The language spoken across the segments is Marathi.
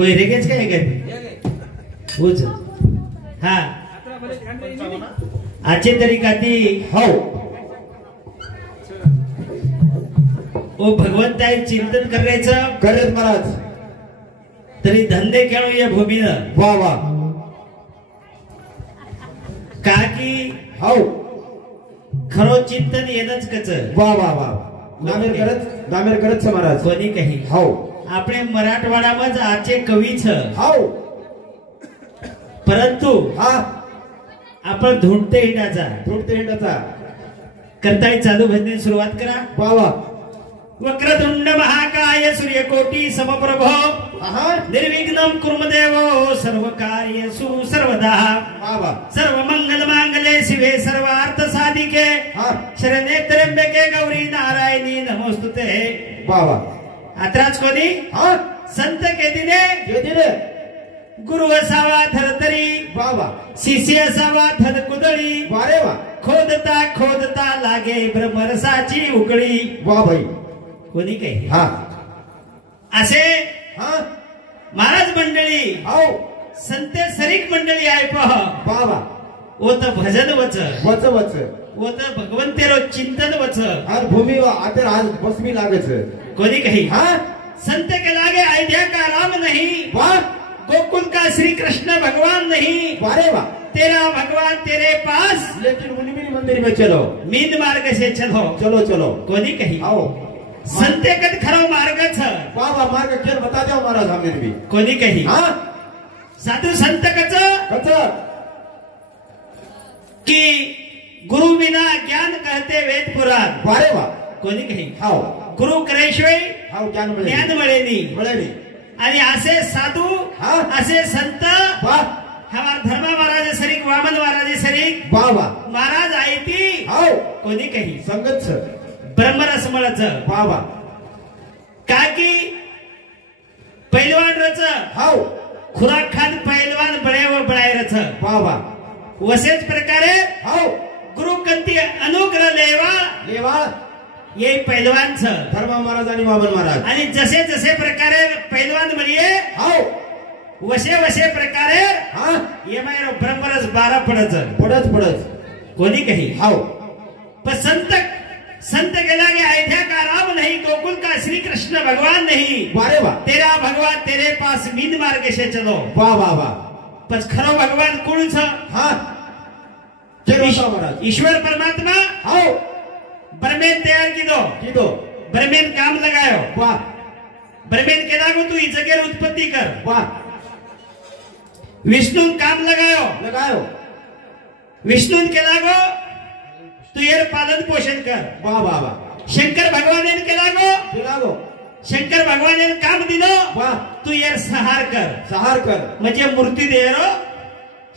कोई रेगेच काय काय उच हा आचे तरी काती हो ओ भगवंत आहे चिंतन करायचं करत महाराज तरी धंदे खेळू या भूमीनं वा वा का की हो खरो चिंतन येणंच कच वा वा वा दामेर करत महाराज कोणी काही हो આપણે મરાઠવાડામાં જ આચે કવિ છે हो परंतु हा आपण ढूंढते हिंडाचा करताय चालू भजने सुरुवात करा वा वा वक्रतुंड महाकाय सूर्यकोटी समप्रभ निर्विघ्नं कुर्मदेव सर्व कार्येषु सर्वदा वा वा सर्व मंगल मांगल्ये शिवे सर्वार्थ साधिके शरणे त्र्यंबके गौरी नारायणी नमोस्तुते वा वा आत्राच कोणी संत केदिने गुरु असावा धरतरी वा वा शिष्य असावा धन कुदळी वारे वा खोदता खोदता लागे ब्रह्मरसाची उकळी वा भाई कोणी काही हा असे हा महाराज मंडळी हो संत सरीक मंडळी आहे पह वा वा ओत भजन वच वच वच ओत भगवंतेरो चिंतन वच और भूमि आतर आज बसमी लागच कोणी काही हा संत के लागे अयोध्या का राम नहीं वाह गोकुल का श्री कृष्ण भगवान नहीं वारे वाह तेरा भगवान तेरे पास लेकिन मुनिमिनी मंदिर में चलो मीन मार्ग से चलो चलो चलो कोणी काही आओ संत कद खरो मार्ग छ वाह वाह मार्ग खेल बता दो महाराज हमें भी कोणी काही हाँ साधु संत कच कचा कि गुरु बिना ज्ञान कहते वेद पुराण वारे वाह कोणी काही आओ गुरु करेशिवाय आओ ज्ञान मिळे ज्ञान मिळेनी मिळेनी आणि असे साधू हाँ असे संत वाह हमार धर्म महाराज सरीक वामन महाराज सरीक वाह वाह महाराज आई ती आओ कोणी काही संगत छ ब्रह्मरस मळच वाह वाह का की पैलवान रच आओ खुराक खान पैलवान बळेव बळायरच वाह वाह वसेच प्रकारे आओ गुरु कंती अनुग्रह लेवा लेवा ये पैलवान छ धर्म महाराज आणि वामन महाराज आणि जसे जसे प्रकारे पैलवान म्हणिये आओ वसे वसे प्रकारे हाँ ये मायरो ब्रह्मरस 12 पडच पडच कोणी काही आओ पर संत गेला के अयोध्या का राम नहीं गोकुल का श्री कृष्ण भगवान नहीं वारे वाह तेरा भगवान तेरे पास मीन मार्ग से चलो वाह वाह वाह पस खरो भगवान कुण छ हाँ चलो महाराज ईश्वर परमात्मा आओ ब्रह्मेन तैयार कीदो ब्रह्मेन काम लगायो वाह ब्रह्मेन के लागू तू ई जगेर उत्पत्ति कर वाह विष्णु काम लगायो विष्णु के लागो तू येर पालन पोषण कर वाह वाह वाह शंकर भगवान के लागो शंकर भगवान काम दिलो वाह तू येर सहार कर म्हणजे मूर्ती देरो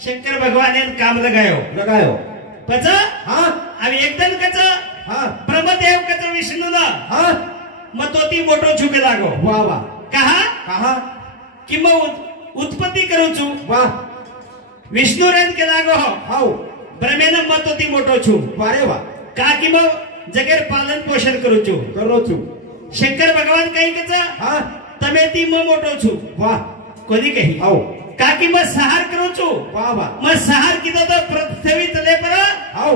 शंकर भगवान काम लगायो पच हाँ आणि एकदम कच हाँ ब्रह्मदेव कच विष्णू ना हाँ मग तो ती मोठो छुके लागो वाह वाह कहा कि मग उत्पत्ति करू छु वाह विष्णु रेन के लागो आओ ब्रह्मेन मत ती मोठो छु वारे वाह का कि मग जगेर पालन पोषण करू छु शंकर भगवान काही कच हाँ तमे ती म मोठो छु वाह कोणी काही आओ का कि मग सहार करू छु वाह वाह मग सहार कितो तो पृथ्वी तले पर आओ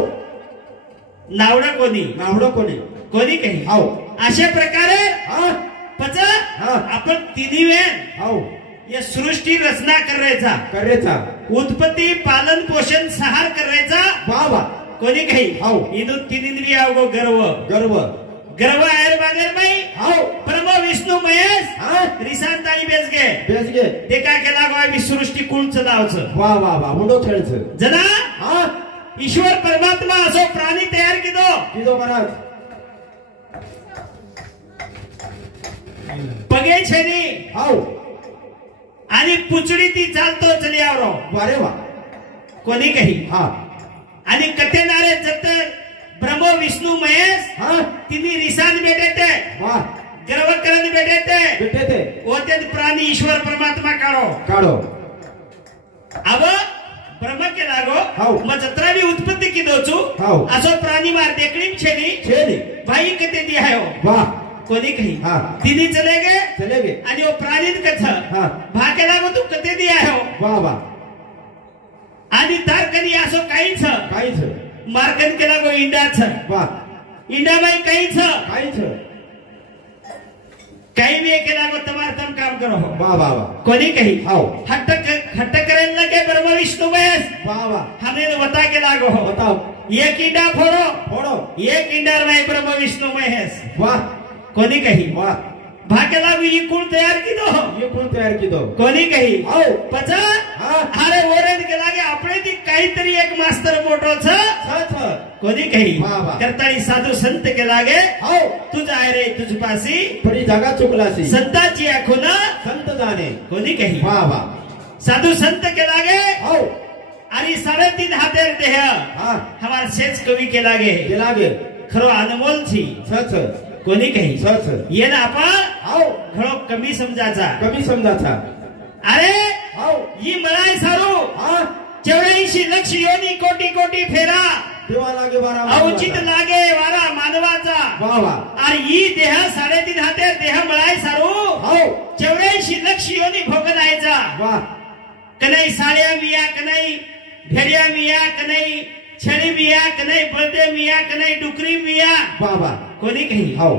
नावडा कोणी काही आओ अशा प्रकारे हाँ पच हाँ आपण तिन्ही वेळ आओ या सृष्टी रचना करायचा उत्पत्ती पालन पोषण सहार करायचा वाह वाह कोणी काही आओ इथून तीन इंद्रिय अवगो गर्व आहे बागेर बाई आओ ब्रह्म विष्णू महेश हाँ रिसांताई बेसगे बेसगे ते काय केला गो आम्ही सृष्टी कुळच नावचं वाह वाह वाह मुंडो खेळच जना हाँ ईश्वर परमात्मा असो प्राणी तयार कीदो महाराज पगे छेनी आओ आणि पुचडी ती चालतो चली आवरो वारे वाह कोणी काही हाँ आणि कथेनारे जत ब्रह्म विष्णू महेश हाँ तिन्ही रिसान बेटे ते वाह गर्व करन बेटे ते होते प्राणी ईश्वर परमात्मा काढो अब ब्रह्म के लागो हाव मग जत्रा भी उत्पत्ती की दोचू हाव असो प्राणी मार देखणी छेनी छेनी भाई कते दी आयो वाह कोणी कही हाँ तिनी चले गए आणि वो प्राणीत कथ हाँ भाके लागो तू कते दिया हो वाह वाह आणि तार कधी असो काहीच मार्कन केला गो इंडाच वाह इंडा बाई काहीच काही भी केला गो तमार तम काम करो हो वाह वाह वाह कोणी कही आओ हट्ट करेन लगे ब्रह्म विष्णु महेश वाह वाह हमें बता के लागो हो बताओ एक इंडा फोड़ो एक इंडा में ब्रह्म विष्णु महेश वाह कोणी कही वाह भाके लागू ये कुल तयार की दो कोणी कही आओ पचा हाँ अरे ओरेन के लागे अपने ती काहीतरी एक मास्तर मोठो छ कोणी कही करताळी साधू संत के लागे आओ तुझ आहे रे तुझ पासी थोडी जागा चुकलासी संताची आखून संत जाणे कोणी कही वाह वाह साधू संत के लागे आओ आणि 3.5 हातेर देह हाँ हमार सेज कवी के लागे खरो अनमोल छी सच कोणी कही सच ये ना आपण आओ खरो कमी समजाचा अरे आओ ही मळाय सारू हाँ 84 लक्ष योनी कोटी फेरा देवा लागे वारा औचित लागे वारा मानवाचा वाह वाह आणि ही देह 3.5 हातेर देह मळाय सारू आओ 84 लक्ष योनी भोगनायचा वाह कनाई साड्या मिया कनाई भेड़िया मिया कनाई छड़ी मिया कनाई बळदे मिया कनाई डुकरी मिया वाह वाह कोणी कही आओ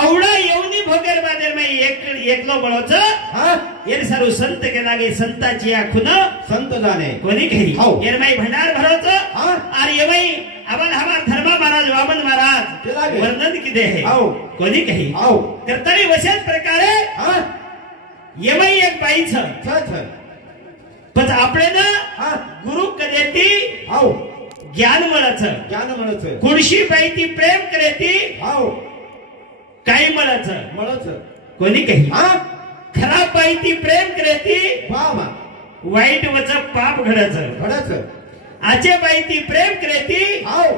आवडा येऊनी भोगेर बादेर में एकलो बळोच हाँ एर सारू संत के लागे संताची आखून संत जाने कोणी कही हाव. एर माई भंडार भरोच हाँ और ये माई अपन हमार धर्मा महाराज वामन के महाराज लागे. वर्णन किदे है आओ कोणी कही आओ करताळी वशात प्रकारे हाँ ये माई एक बाई छ सच पण आपले ना हाँ गुरु कदेती आओ ज्ञान मळच ज्ञान म्हणच कुणशी बाई ती प्रेम करेती आओ काही मळच म्हणच कोणी कही हाँ खराब बाई ती प्रेम करेती वाह वाह वाईट वच पाप घडच घडच आचे बाई ती प्रेम करेती आओ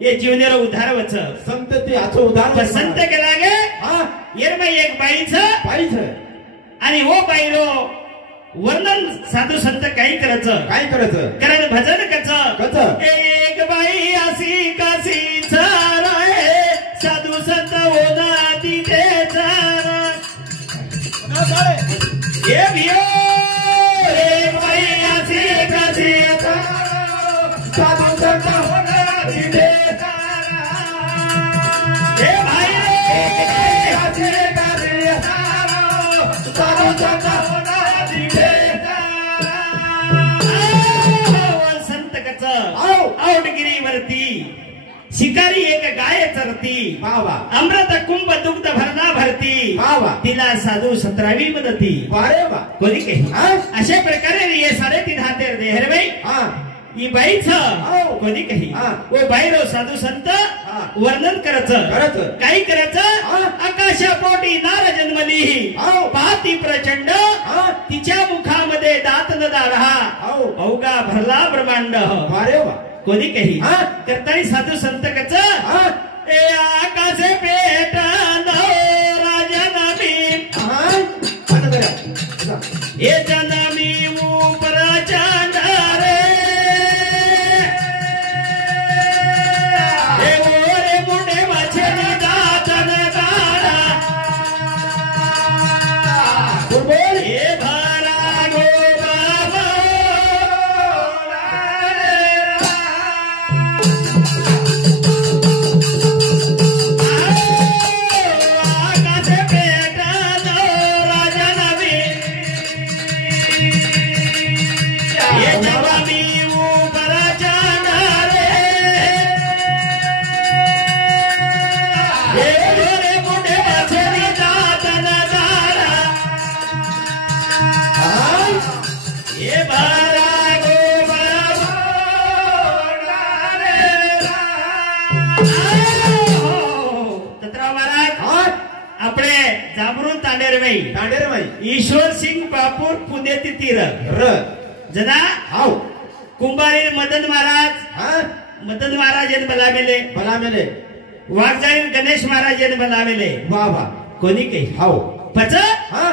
ये जीवनेर उद्धार वच संत ते आचो उदाहरण संत के लागे हाँ येर माई एक बाईच पाहिज आणि वो बाईरो वर्णन साधू संत काही करच काय करायचं कारण भजन कच कच एक बाई असी कसी चाराय साधू संत होना तिथे चारा ये भियो एक बाई असी कसी साधू संत होना तिथे हे भाई साधू संत होना तिथे संत कच आओ आवडगिरी वरती शिकारी एक गाय चरती वाह वाह अमृत कुंभ दुग्ध भरना भरती वाह वाह तिला साधू 17वी मदती वारे वाह कोणी कही हाँ अशा प्रकारे ये 3.5 हातेर देहर बाई हाँ ही बाईच आओ. कोणी कही हाँ. वो बाईरो साधू संत हाँ. वर्णन करच काही करच हाँ. आकाशा पोटी नार जन्मली आओ. पाहती प्रचंड हाँ. तिच्या मुखामध्ये दात न दाढा आओ. अवघा भरला ब्रह्मांड वारे वाह कोणी कही हाँ. करताळी साधू संत कच हाँ ए आकाशे पेट राजनमी हाँ आता करा ए जनमी उपराच्या रे ए ओरे मुंडे वाछेली दातन दाडा बोल ए भारा गो बाबा आकाशे पेट राजनवी ये जनमी उपराच्या रे ए ओरे मुंडे वाछेली दातन दाडा हाँ ये भारा गो बाबा तत्रा महाराज हाँ આપણે જામરૂ તાંડેરભાઈ दांडेर माई ईश्वर सिंह बापूर पुण्यती तीर र जना आओ कुंभारी मदन महाराज हाँ यांनी बोलावेले भला मेले वाघजाळी गणेश महाराज यांनी बोलावेले वाह वाह कोणी काही आओ भज हाँ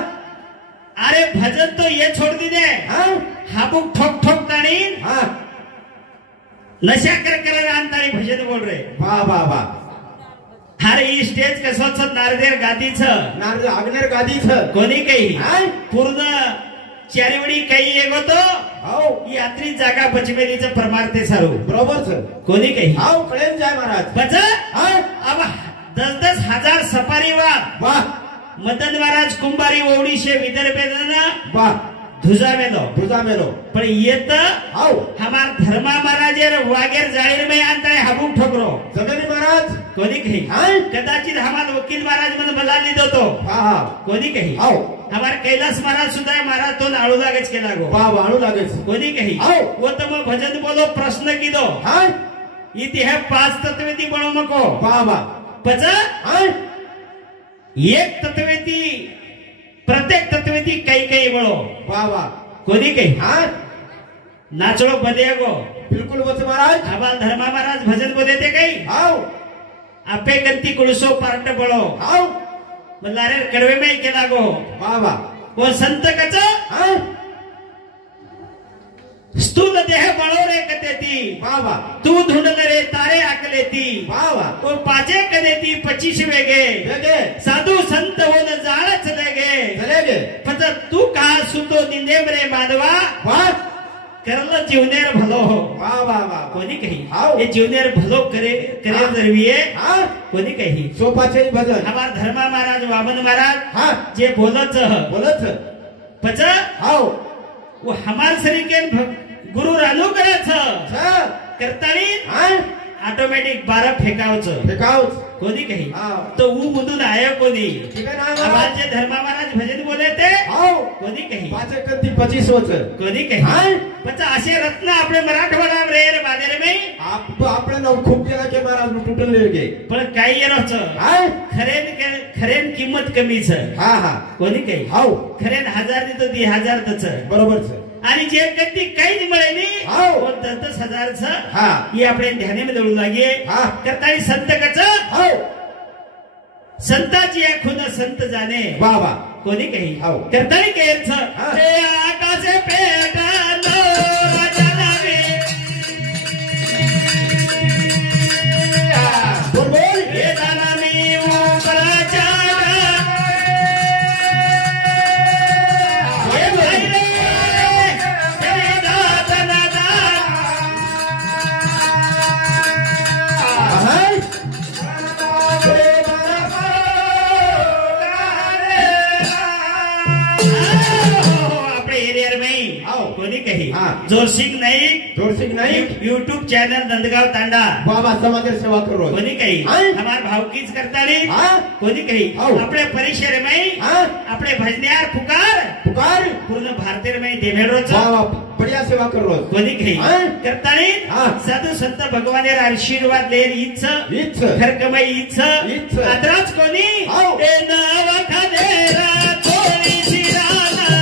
अरे भजन तो ये छोड़ दी दे हाँ हाबुक ठोक ठोक ताणी हाँ नशा कर कर आणताळी भजन बोल रे वाह वाह वाह हर ही स्टेज कसं नारदेर गादीचं नारद आग्नेर गादीचं कोणी काही हाय पूर्ण चारीवडी काही एक होतो हाव यात्री जागा पचमेलीचं परमार्थे सारू बरोबरच कोणी काही हाव कळेन जाय महाराज बच हाय अब 10-10 हजार सफारी वाह मदन महाराज कुंभारी ओवडीशे विदर्भेना वाह धुजा मेलो तुझा मेलो पण येत हाव हमार धर्मा महाराजेर वागेर जाहीर में आणताय हाबूक ठोकरो जमेनी महाराज कोणी काही हाय कदाचित हमार वकील महाराज म्हणून मला देतो हा हा कोणी काही हाव हमार कैलास महाराज सुद्धा महाराज तो नाळू लागेच केला गो वाह वाळू लागेच कोणी काही हाव वो तो मग भजन बोलो प्रश्न कीदो हाय इथे हे 5 तत्वेती बनवू नको वाह वाह पच हाय एक तत्वेती प्रत्येक तत्वेती काही काही बळो वाह वाह कोणी काही हाय नाचलो बदे गो बिलकुल वच महाराज आबाल धर्मा महाराज भजन बोले ते काही हाव आपे गंती कुळसो पार्ट बळो हाव म्हणला रे कडवे में केला गो वाह वाह वो संत कच हाय स्थूल देह बळो रे कतेती वाह वाह तू धुंडल रे तारे आकलेती वाह वाह वो पाचे कदेती 25 वेगे देगे साधू संत होन जाळच लेगे चलेगे पण तू का सुतो निंदेम रे माधवा वाह करल जीवनेर भलो हो वाह वाह वाह कोणी काही हाव. हे जीवनेर भलो करे करे जरविये हा कोणी काही सोपाचे भजन हमार धर्मा महाराज वामन महाराज हा जे बोलत बोलत पच हाव वो हमार सरीके गुरु रानू करायचं छ करतानी हाय ऑटोमॅटिक 12 फेकावचं फेकाऊच कोणी काही हाव तो ऊ मधून आहे कोणी ठीक आहे ना आवाज महाराज जे धर्मा महाराज भजन बोले ते हाव कोणी काही पाच कंती 25 वच कोणी हाय. काही पण असे रत्न आपले मराठवाडा रेर बादेर में आप आपले नाव खूप केला के महाराज टुटल गे पण काही येणच हाय खरेन किंमत कमीच हा हा कोणी काही हाव खरेन 1000 देतो 1000 तच बरोबरच आणि जे कधी काहीच मिळे नाही हाव. 10,000 हा ही आपल्या ध्यानामध्ये दळू लागे हा. करतानी संत कच हाव संताची खून संत जाणे वाह वाह कोणी काही हाव. करतानी कायच हा. ते आकाशे पेटालो राजावे बोल बोल हे दाना मी उपराच्या हे भाई रे हे दादना हाय आपले एरियर में हाव. कोणी काही हा. जोरसिंग नाईक जोरसिंग नाईक यूट्यूब चॅनल नंदगाव तांडा बाबा समाज सेवा करो कोणी काही हाय. हमार भावकीच करतानी हा कोणी काही हाव. आपले परिसर में हा आपले भजनियार पुकार पुकार पूर्ण भारतीय में देवेरोच वाह वाह बढ़िया सेवा करो कोणी काही हा. करतानी हा. साधू संत भगवानेर आशीर्वाद लेर इच्छ इच्छ खरकमाई इच्छ इच्छ. आदराच कोणी हाव. ए नवखानेरा कोणी शिराना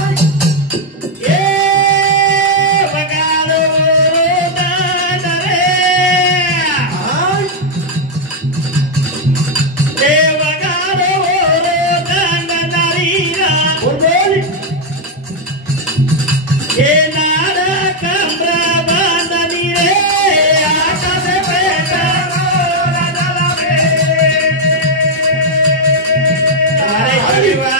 ए वगारो दानरे ए वगारो दानरीरा ए नारा कमरा बांधनी रे आकाश पेटा अरे जीवा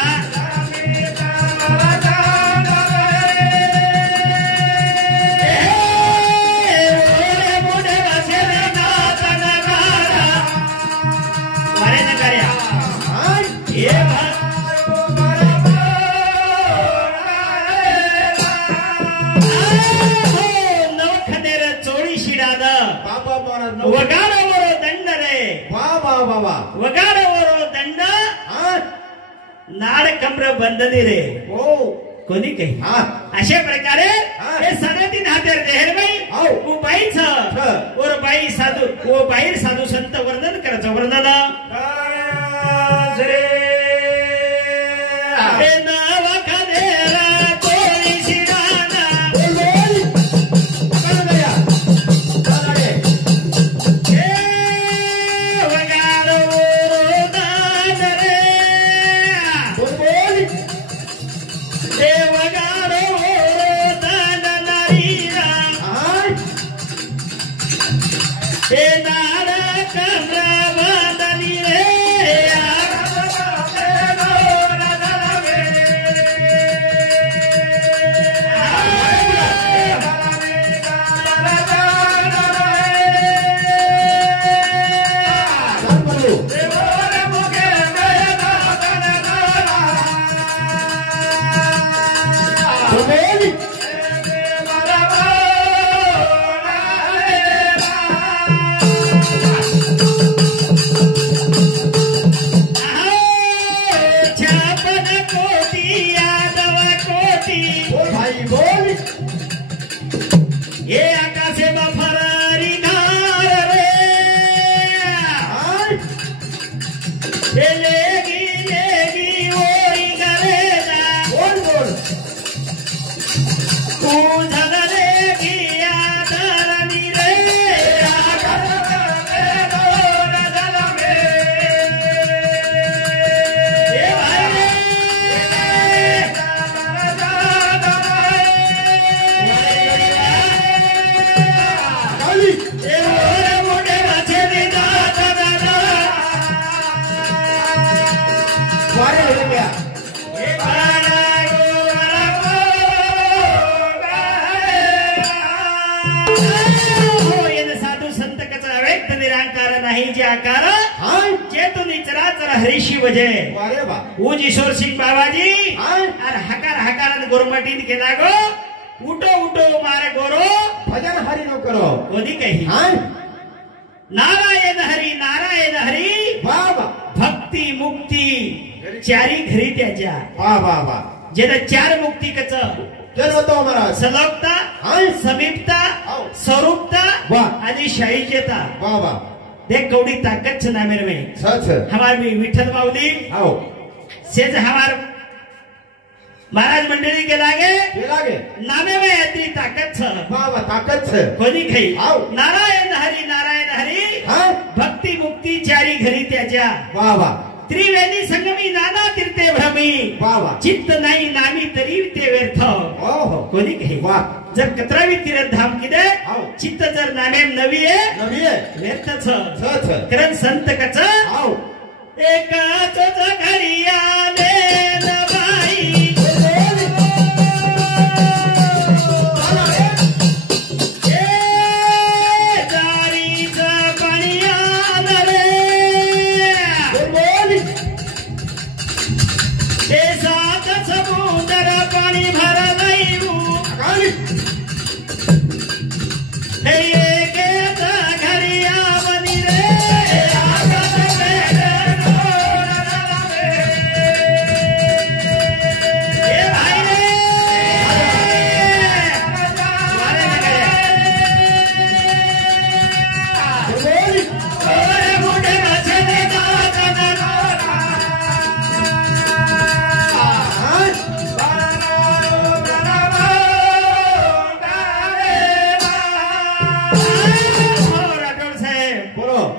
चोळी शिडाद बाबा महाराज वगाडवर दंड रे वाह वाह वाह वाह वगाडवर दंड हा नाड कमर बंधनी रे हो कोणी काही हा अशा प्रकारे हा. हे 3.5 हातेर देहरबाई हाव. वो बाईच और बाई साधू वो बाहेर साधू संत वर्णन करायचं वर्णन हे नवखानेरा कोणी शिराना हे वगाडवर दान रे हे वगाडवर दान नारीरा लेगी लेगी ओई गरेला बोल बोल तू झगलेगी आदरणी रे जे आकार जे तू निचराचर हरीशी वजे अरे बा ऊज ईश्वर सिंह बाबाजी और हकार हकार गोरमटीन के लागो उठो उठो मारे गोरो भजन हरि नो करो कोणी कही नारायण हरी बाबा भक्ती मुक्ती चारी घरी त्याच्या वा वा वा जेदा चार मुक्ती कच जन्मतो महाराज सलोकता समीपता स्वरूपता आणि शाहीचेता वा वा देख कौड़ी ताकत छ ना मेरे में सच हमार भी विठल माउली आओ सेज हमार महाराज मंडली के लागे नामे में इतनी ताकत छ बाबा ताकत छ कोणी खई आओ नारायण हरी भक्ती मुक्ती चारी घरी त्याच्या वा वा त्रिवेणी संगमी नाना तीर्थे भ्रमी वा वा चित्त नाही नामी तरी ते व्यर्थ ओहो कोणी कही वा जर कत्रावी तीर्थ धाम किदे आओ चित्त जर नामे नवी आहे व्यर्थ छ कारण संत कच आओ एकाच घरी आले बाई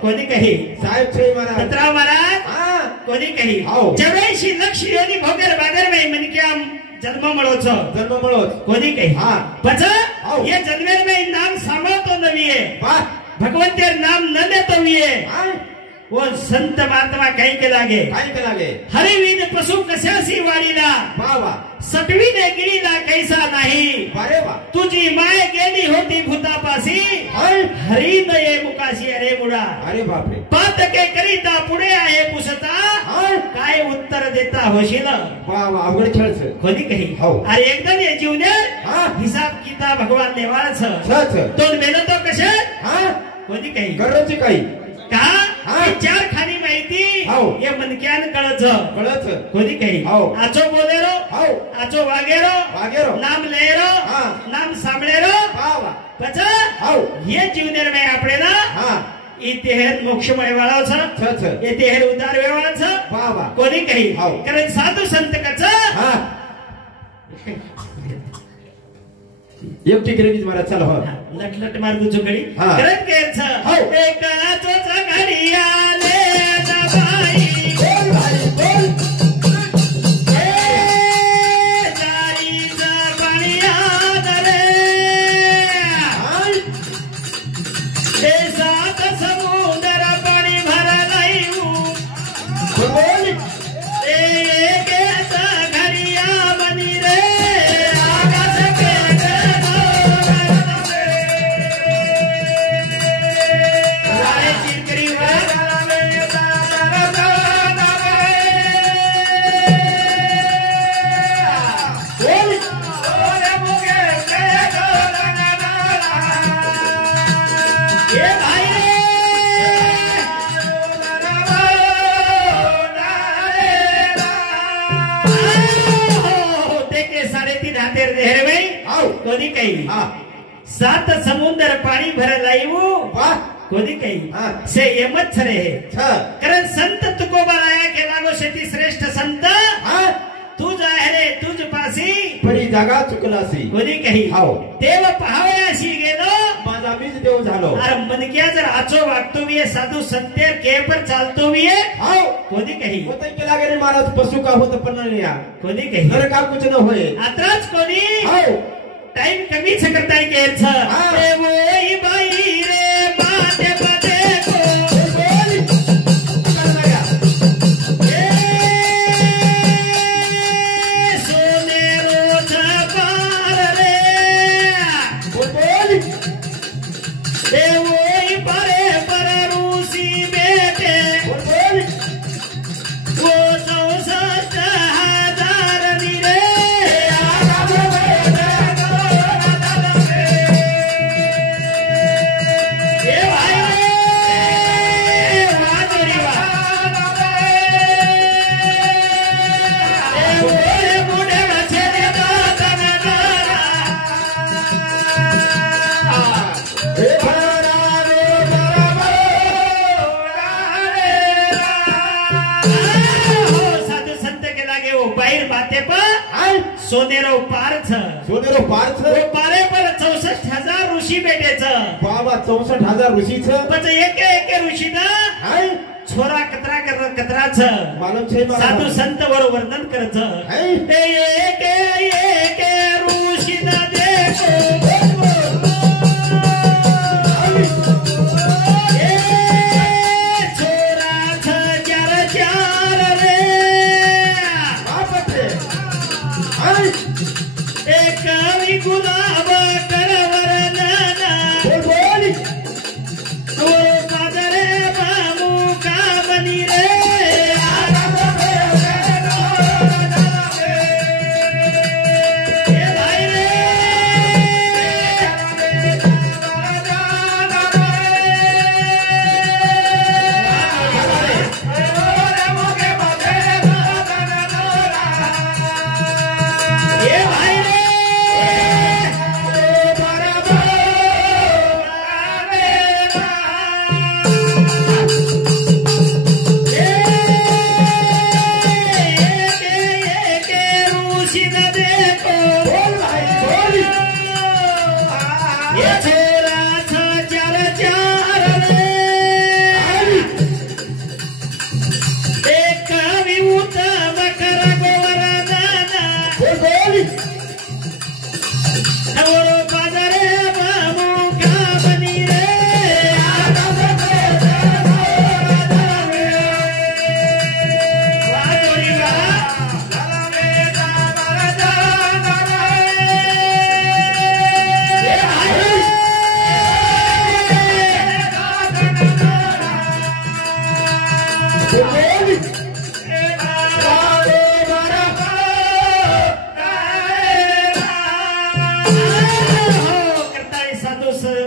कोणी कही साहेब छे महाराज पत्राव महाराज कोणी कही चौऱ्याऐंशी लक्ष योनी भोगर बागर में मन क्या जन्म मळो कोणी कही पच ये जन्मेर में नाम सांभळतो नवीये भगवंतेर नाम न लेतो विये वो संत महात्मा काही के लागे हरिविद पशु कशासी वाडीला बाबा सटवीने गिरीला कैसा नाही अरे बा तुझी माय गेली होती भूतापासी हरी न ये मुकाशी अरे मुडा अरे बापरे पात के करीता पुढे आहे पुसता काय उत्तर देता होशील बाबा अवघड खेळ कोणी कही अरे एकदम ये जीवने हिसाब किताब भगवान नेवाळच दोन मेहनतो कशे कोणी कही गरजची काही का चार खानी माहिती ये मनक्यान कळच कोणी कही आचो बोलेरो आचो वागेरो नाम लेरो नाम सांभळेरो पच ये जीवनेर में आपणे ना इतिहेर मोक्षमय वाळाव छ इतिहेर उदार व्यवहार छ कोणी कही कारण साधू संत कच एकटी केली महाराज चला हो लटलट मार दू चुकडी करत केर छ एकाचो घडी आले बाई बोल भाई बोल जारी जा पाणी आदरे हे सात समुद्र पाणी भरला येऊ बोल एकेचा घडी आमनी रे कोणी काही सात समुद्र पाणी भरला येऊ कोणी काही से यमच रे कारण संत तुकोबा जागा चुकलासी कोणी काही हो देव पहावयाशी गेलो माझा मीच देव झालो अरे मनक्या जर आचो वागतो मी साधू सत्य के पर चालतो मी हो कोणी काही होत केला गेले महाराज पशु का होत पण नाही या कोणी काही नर का कुछ न होय आत्राच कोणी हो टाइम कमीच करताय घ्यायचं रे वोई बाई रे बाते पदे को सोने रोज पार रे रे वोई परे पर रूसी बेटे वो 64,000 रे सोनेरो पार्थ पारे पर 64,000 ऋषी भेटेच बाबा 64,000 ऋषीच पण एके ऋषी ना छोरा कतराच मालूम छे साधू संत वर वर्णन करत ते एके ऋषी ना देखो गुलाब करवर नाना वो पादरे बाबू का बनी रे भाई रे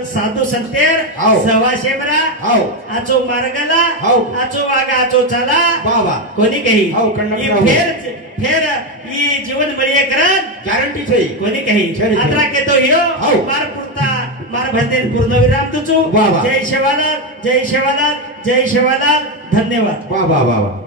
साधू संतेर सवाशेमरा आचो मार्गला आचो वागा आचो चला बाबा कोणी काही फेर ही जीवन मळी करत गॅरंटी छे कोणी काही आत्रा केतो ह्यो मार पुरता मार भजन पूर्ण विराम तुचो जय शिवालाल जय शिवालाल जय शिवालाल धन्यवाद बाबा बाबा